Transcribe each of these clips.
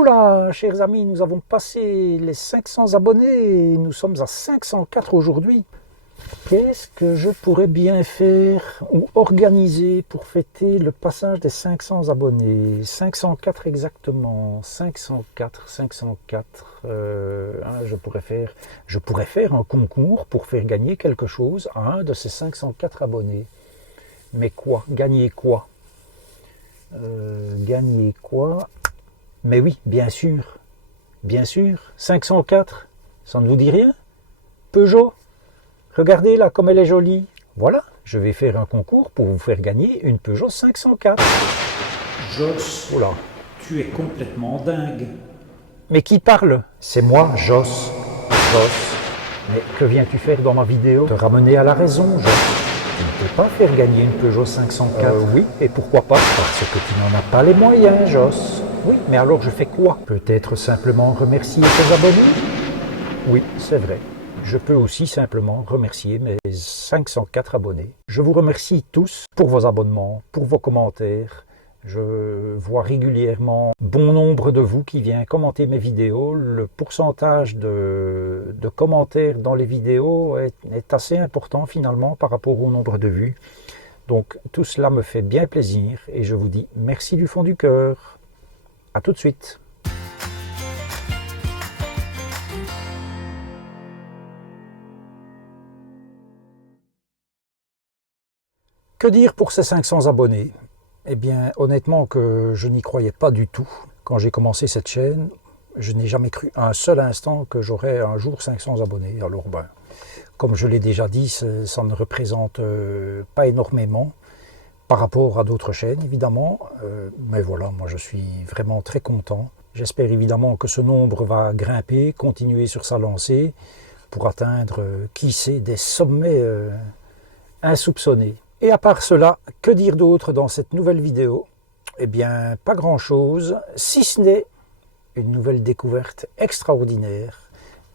Oula, chers amis, nous avons passé les 500 abonnés. Nous sommes à 504 aujourd'hui. Qu'est-ce que je pourrais bien faire ou organiser pour fêter le passage des 500 abonnés? 504 exactement. 504. Je pourrais faire un concours pour faire gagner quelque chose à un de ces 504 abonnés. Mais quoi? Gagner quoi? Gagner quoi? Mais oui, bien sûr. 504, ça ne vous dit rien? Peugeot, regardez là comme elle est jolie. Voilà, je vais faire un concours pour vous faire gagner une Peugeot 504. Joss, Oula, tu es complètement dingue. mais qui parle? C'est moi, Joss. Mais que viens-tu faire dans ma vidéo? Te ramener à la raison, Joss. Tu ne peux pas faire gagner une Peugeot 504. Oui, et pourquoi pas? Parce que tu n'en as pas les moyens, Joss. Oui, mais alors je fais quoi? Peut-être simplement remercier tes abonnés? Oui, c'est vrai. Je peux aussi simplement remercier mes 504 abonnés. Je vous remercie tous pour vos abonnements, pour vos commentaires. Je vois régulièrement bon nombre de vous qui vient commenter mes vidéos. Le pourcentage de commentaires dans les vidéos est assez important finalement par rapport au nombre de vues. Donc tout cela me fait bien plaisir et je vous dis merci du fond du cœur. À tout de suite. Que dire pour ces 500 abonnés? Eh bien, honnêtement que je n'y croyais pas du tout. Quand j'ai commencé cette chaîne, je n'ai jamais cru un seul instant que j'aurais un jour 500 abonnés. Alors, comme je l'ai déjà dit, ça ne représente pas énormément par rapport à d'autres chaînes, évidemment. Mais voilà, moi je suis vraiment très content. J'espère évidemment que ce nombre va grimper, continuer sur sa lancée pour atteindre, qui sait, des sommets insoupçonnés. Et à part cela, que dire d'autre dans cette nouvelle vidéo? Eh bien, pas grand-chose, si ce n'est une nouvelle découverte extraordinaire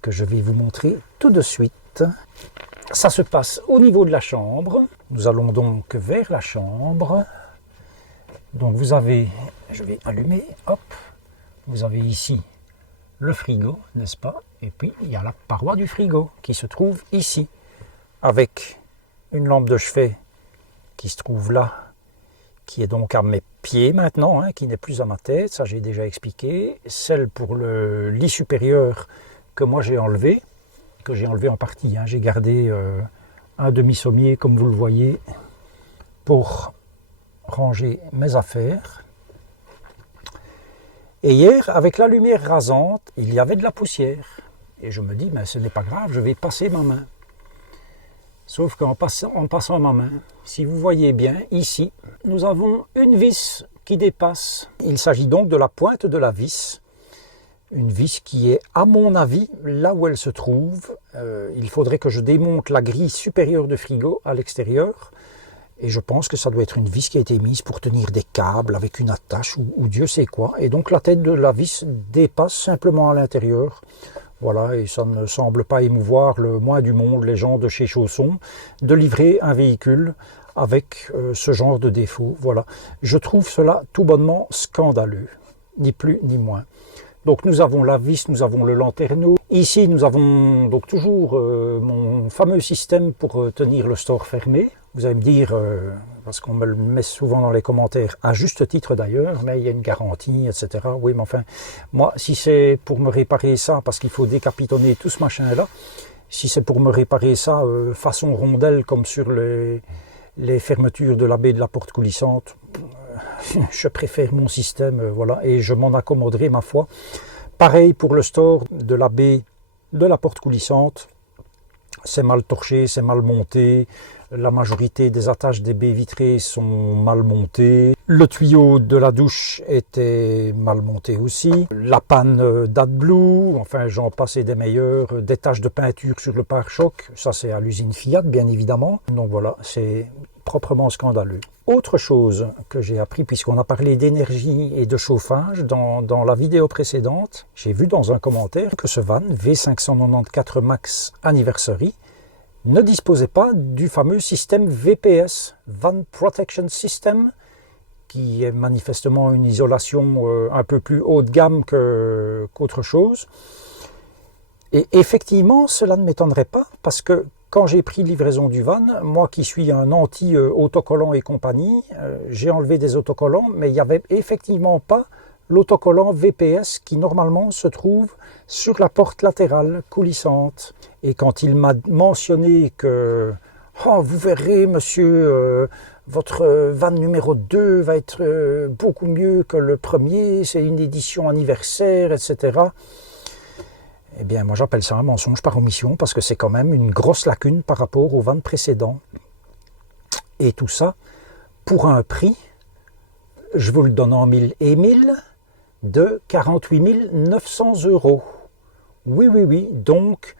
que je vais vous montrer tout de suite. Ça se passe au niveau de la chambre. Nous allons donc vers la chambre. Donc vous avez, je vais allumer, hop, vous avez ici le frigo, n'est-ce pas? Et puis il y a la paroi du frigo qui se trouve ici, avec une lampe de chevet qui se trouve là, qui est donc à mes pieds maintenant, hein, qui n'est plus à ma tête, ça j'ai déjà expliqué. Celle pour le lit supérieur que moi j'ai enlevé, en partie, hein. J'ai gardé un demi-sommier, comme vous le voyez, pour ranger mes affaires. Et hier, avec la lumière rasante, il y avait de la poussière. Et je me dis, mais ce n'est pas grave, je vais passer ma main. Sauf qu'en passant ma main, si vous voyez bien, ici, nous avons une vis qui dépasse. Il s'agit donc de la pointe de la vis. Une vis qui est, à mon avis, là où elle se trouve. Il faudrait que je démonte la grille supérieure de frigo à l'extérieur. Et je pense que ça doit être une vis qui a été mise pour tenir des câbles avec une attache ou Dieu sait quoi. Et donc la tête de la vis dépasse simplement à l'intérieur. Voilà, et ça ne semble pas émouvoir le moins du monde les gens de chez Chausson de livrer un véhicule avec ce genre de défaut. Voilà, je trouve cela tout bonnement scandaleux, ni plus ni moins. Donc nous avons la vis, nous avons le lanterneau. Ici nous avons donc toujours mon fameux système pour tenir le store fermé. Vous allez me dire, parce qu'on me le met souvent dans les commentaires, à juste titre d'ailleurs, mais il y a une garantie, etc. Oui, mais enfin, moi, si c'est pour me réparer ça, parce qu'il faut décapitonner tout ce machin-là, si c'est pour me réparer ça façon rondelle, comme sur les fermetures de la baie de la porte coulissante, je préfère mon système, voilà, et je m'en accommoderai, ma foi. Pareil pour le store de la baie de la porte coulissante, c'est mal torché, c'est mal monté, la majorité des attaches des baies vitrées sont mal montées, le tuyau de la douche était mal monté aussi, la panne d'AdBlue, enfin j'en passe et des meilleurs, des taches de peinture sur le pare-choc, ça c'est à l'usine Fiat bien évidemment, donc voilà, c'est proprement scandaleux. Autre chose que j'ai appris, puisqu'on a parlé d'énergie et de chauffage dans la vidéo précédente, j'ai vu dans un commentaire que ce van V594 Max Anniversary ne disposait pas du fameux système VPS, Van Protection System, qui est manifestement une isolation un peu plus haut de gamme qu'autre chose. Et effectivement, cela ne m'étonnerait pas, parce que quand j'ai pris livraison du van, moi qui suis un anti-autocollant et compagnie, j'ai enlevé des autocollants, mais il n'y avait effectivement pas l'autocollant VPS qui normalement se trouve sur la porte latérale coulissante. Et quand il m'a mentionné que « Oh, vous verrez, monsieur, votre van numéro 2 va être beaucoup mieux que le premier, c'est une édition anniversaire, etc. » Eh bien, moi j'appelle ça un mensonge par omission, parce que c'est quand même une grosse lacune par rapport au van précédent. Et tout ça pour un prix, je vous le donne en 1000 et 1000, de 48 900 €. Oui, oui, oui, donc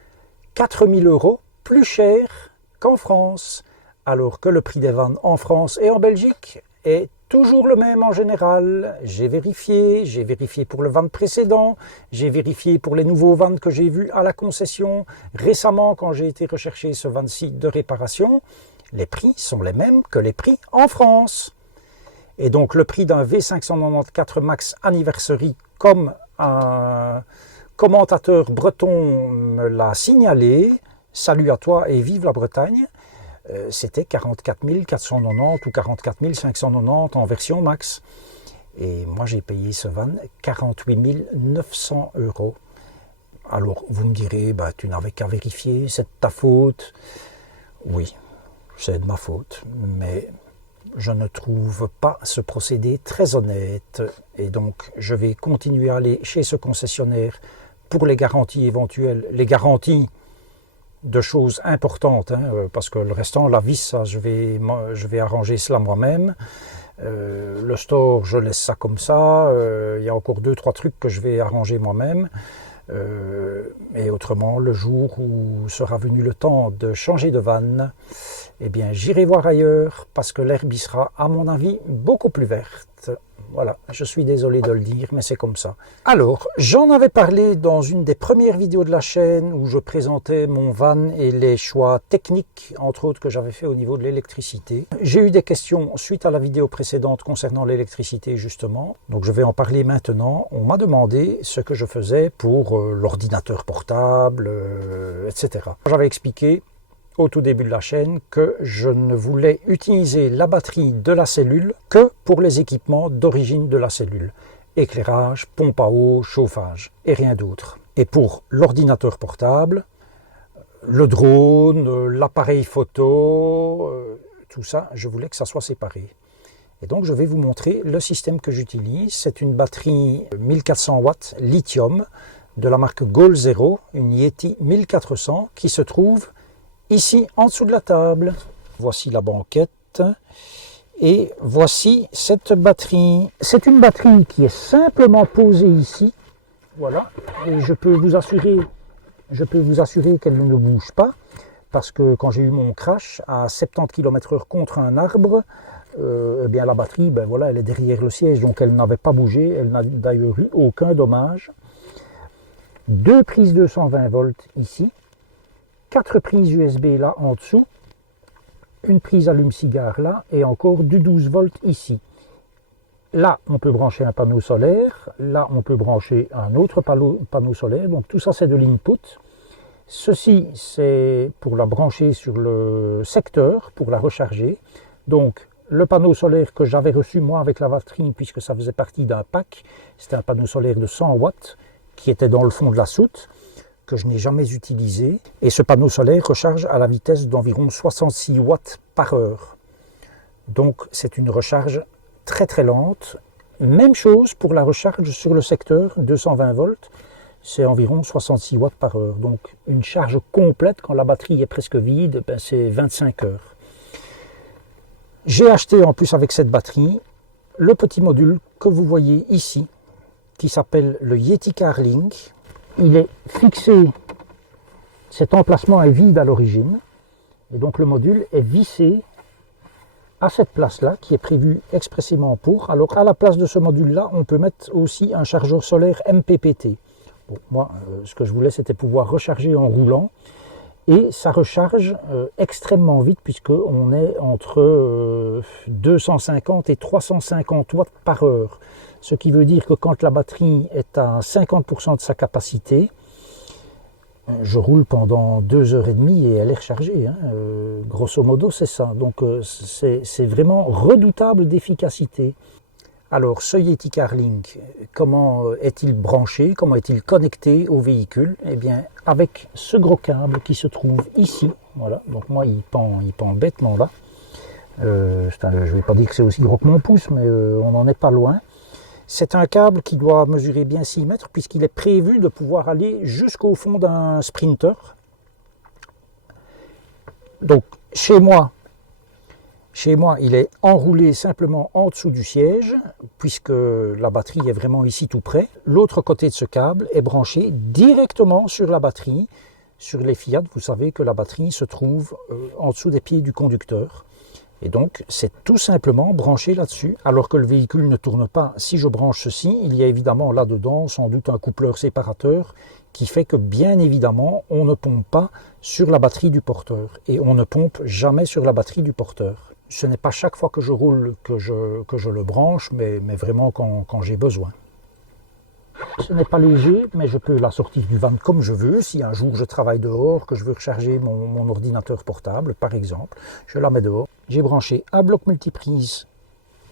4 000 € plus cher qu'en France, alors que le prix des vannes en France et en Belgique est toujours le même en général. J'ai vérifié pour le van précédent, j'ai vérifié pour les nouveaux vannes que j'ai vus à la concession. Récemment, quand j'ai été rechercher ce van-ci de réparation, les prix sont les mêmes que les prix en France. Et donc le prix d'un V594 Max Anniversary, comme un commentateur breton me l'a signalé, salut à toi et vive la Bretagne, c'était 44 490 ou 44 590 en version max. Et moi j'ai payé ce van 48 900 €. Alors vous me direz, bah, tu n'avais qu'à vérifier, c'est de ta faute. Oui, c'est de ma faute, mais je ne trouve pas ce procédé très honnête. Et donc je vais continuer à aller chez ce concessionnaire pour les garanties éventuelles, les garanties de choses importantes, hein, parce que le restant, la vis, ça, je vais arranger cela moi-même. Le store, je laisse ça comme ça. Il y a encore 2-3 trucs que je vais arranger moi-même. Et autrement, le jour où sera venu le temps de changer de van, eh bien, j'irai voir ailleurs, parce que l'herbe y sera, à mon avis, beaucoup plus verte. Voilà, je suis désolé de le dire, mais c'est comme ça. Alors, j'en avais parlé dans une des premières vidéos de la chaîne où je présentais mon van et les choix techniques, entre autres, que j'avais fait au niveau de l'électricité. J'ai eu des questions suite à la vidéo précédente concernant l'électricité, justement. Donc, je vais en parler maintenant. On m'a demandé ce que je faisais pour l'ordinateur portable, etc. J'avais expliqué au tout début de la chaîne que je ne voulais utiliser la batterie de la cellule que pour les équipements d'origine de la cellule. Éclairage, pompe à eau, chauffage et rien d'autre. Et pour l'ordinateur portable, le drone, l'appareil photo, tout ça, je voulais que ça soit séparé. Et donc je vais vous montrer le système que j'utilise. C'est une batterie 1400 watts lithium de la marque Goal Zero, une Yeti 1400 qui se trouve ici en dessous de la table. Voici la banquette et voici cette batterie. C'est une batterie qui est simplement posée ici. Voilà, et je peux vous assurer qu'elle ne bouge pas, parce que quand j'ai eu mon crash à 70 km/h contre un arbre, eh bien la batterie, ben voilà, elle est derrière le siège, donc elle n'avait pas bougé, elle n'a d'ailleurs eu aucun dommage. 2 prises 220 volts ici, 4 prises USB là en dessous, une prise allume-cigare là et encore du 12 volts ici. Là, on peut brancher un panneau solaire, là on peut brancher un autre panneau solaire, donc tout ça c'est de l'input. Ceci c'est pour la brancher sur le secteur, pour la recharger. Donc le panneau solaire que j'avais reçu moi avec la batterie, puisque ça faisait partie d'un pack, c'était un panneau solaire de 100 watts qui était dans le fond de la soute, que je n'ai jamais utilisé. Et ce panneau solaire recharge à la vitesse d'environ 66 watts par heure. Donc c'est une recharge très très lente. Même chose pour la recharge sur le secteur 220 volts, c'est environ 66 watts par heure. Donc une charge complète quand la batterie est presque vide, ben, c'est 25 heures. J'ai acheté en plus avec cette batterie le petit module que vous voyez ici, qui s'appelle le Yeti CarLink. Il est fixé, cet emplacement est vide à l'origine, et donc le module est vissé à cette place-là, qui est prévue expressément pour. Alors à la place de ce module-là, on peut mettre aussi un chargeur solaire MPPT. Bon, moi, ce que je voulais, c'était pouvoir recharger en roulant, et ça recharge extrêmement vite puisqu'on est entre 250 et 350 watts par heure. Ce qui veut dire que quand la batterie est à 50% de sa capacité, je roule pendant 2h30 et elle est rechargée. Grosso modo, c'est ça. Donc c'est vraiment redoutable d'efficacité. Alors, ce Yeti CarLink, comment est-il branché, comment est-il connecté au véhicule? Eh bien, avec ce gros câble qui se trouve ici, voilà, donc moi il pend bêtement là. Je ne vais pas dire que c'est aussi gros que mon pouce, mais on n'en est pas loin. C'est un câble qui doit mesurer bien 6 mètres, puisqu'il est prévu de pouvoir aller jusqu'au fond d'un Sprinter. Donc, chez moi, il est enroulé simplement en dessous du siège, puisque la batterie est vraiment ici tout près. L'autre côté de ce câble est branché directement sur la batterie. Sur les Fiat, vous savez que la batterie se trouve en dessous des pieds du conducteur. Et donc, c'est tout simplement branché là-dessus, alors que le véhicule ne tourne pas. Si je branche ceci, il y a évidemment là-dedans sans doute un coupleur séparateur qui fait que, bien évidemment, on ne pompe pas sur la batterie du porteur. Et on ne pompe jamais sur la batterie du porteur. Ce n'est pas chaque fois que je roule que je le branche, mais vraiment quand j'ai besoin. Ce n'est pas léger, mais je peux la sortir du van comme je veux. Si un jour je travaille dehors, que je veux recharger mon ordinateur portable, par exemple, je la mets dehors. J'ai branché un bloc multiprise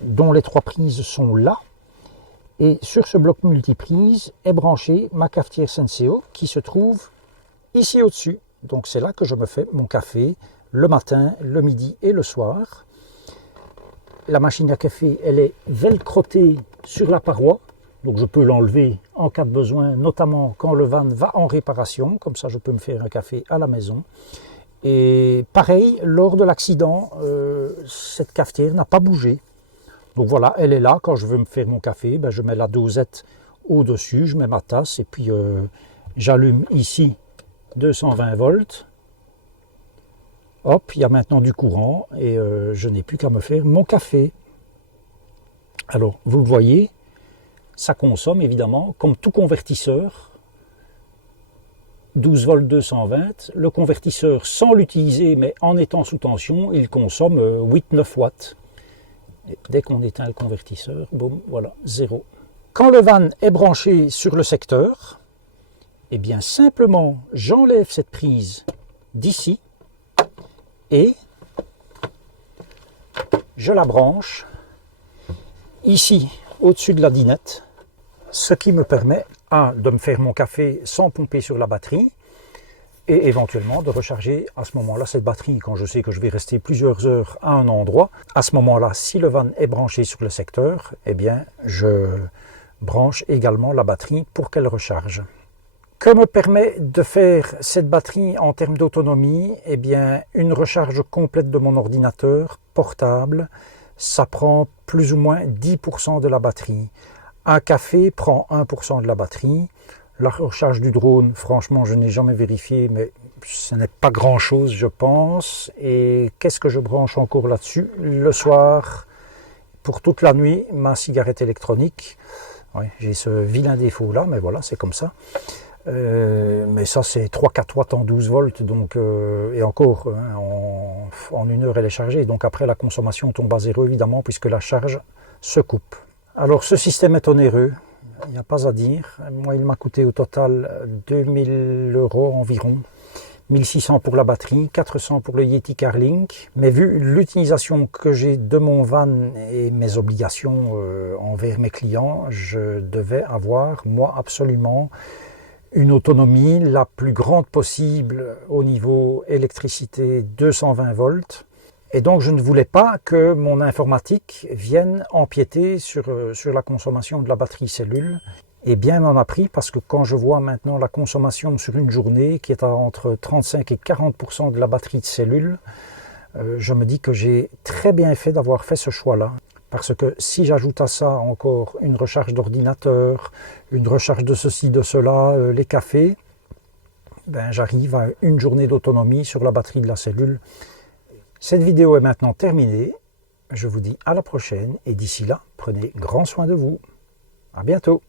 dont les 3 prises sont là. Et sur ce bloc multiprise est branchée ma cafetière Senseo qui se trouve ici au-dessus. Donc c'est là que je me fais mon café le matin, le midi et le soir. La machine à café, elle est velcrotée sur la paroi. Donc je peux l'enlever en cas de besoin, notamment quand le van va en réparation. Comme ça, je peux me faire un café à la maison. Et pareil, lors de l'accident, cette cafetière n'a pas bougé. Donc voilà, elle est là. Quand je veux me faire mon café, je mets la dosette au-dessus, je mets ma tasse et puis j'allume ici 220 volts. Hop, il y a maintenant du courant et je n'ai plus qu'à me faire mon café. Alors, vous le voyez, ça consomme évidemment, comme tout convertisseur, 12 volts 220. Le convertisseur, sans l'utiliser, mais en étant sous tension, il consomme 8-9 watts. Et dès qu'on éteint le convertisseur, boum, voilà, 0. Quand le van est branché sur le secteur, eh bien simplement, j'enlève cette prise d'ici et je la branche ici, au-dessus de la dinette, ce qui me permet de me faire mon café sans pomper sur la batterie et éventuellement de recharger à ce moment-là cette batterie quand je sais que je vais rester plusieurs heures à un endroit. À ce moment-là, si le van est branché sur le secteur, eh bien, je branche également la batterie pour qu'elle recharge. Que me permet de faire cette batterie en termes d'autonomie? Eh bien, une recharge complète de mon ordinateur portable, ça prend plus ou moins 10% de la batterie. Un café prend 1% de la batterie. La recharge du drone, franchement, je n'ai jamais vérifié, mais ce n'est pas grand-chose, je pense. Et qu'est-ce que je branche encore là-dessus? Le soir, pour toute la nuit, ma cigarette électronique. Ouais, j'ai ce vilain défaut-là, mais voilà, c'est comme ça. Mais ça, c'est 3-4 watts en 12 volts, donc, et encore, en une heure, elle est chargée. Donc après, la consommation tombe à 0, évidemment, puisque la charge se coupe. Alors, ce système est onéreux, il n'y a pas à dire. Moi, il m'a coûté au total 2000 € environ. 1600 pour la batterie, 400 pour le Yeti CarLink. Mais vu l'utilisation que j'ai de mon van et mes obligations envers mes clients, je devais avoir, moi, absolument une autonomie la plus grande possible au niveau électricité 220 volts. Et donc, je ne voulais pas que mon informatique vienne empiéter sur la consommation de la batterie cellule. Et bien m'en a pris parce que quand je vois maintenant la consommation sur une journée qui est entre 35 et 40% de la batterie de cellule, je me dis que j'ai très bien fait d'avoir fait ce choix-là. Parce que si j'ajoute à ça encore une recharge d'ordinateur, une recharge de ceci, de cela, les cafés, j'arrive à une journée d'autonomie sur la batterie de la cellule. Cette vidéo est maintenant terminée. Je vous dis à la prochaine et d'ici là, prenez grand soin de vous. À bientôt.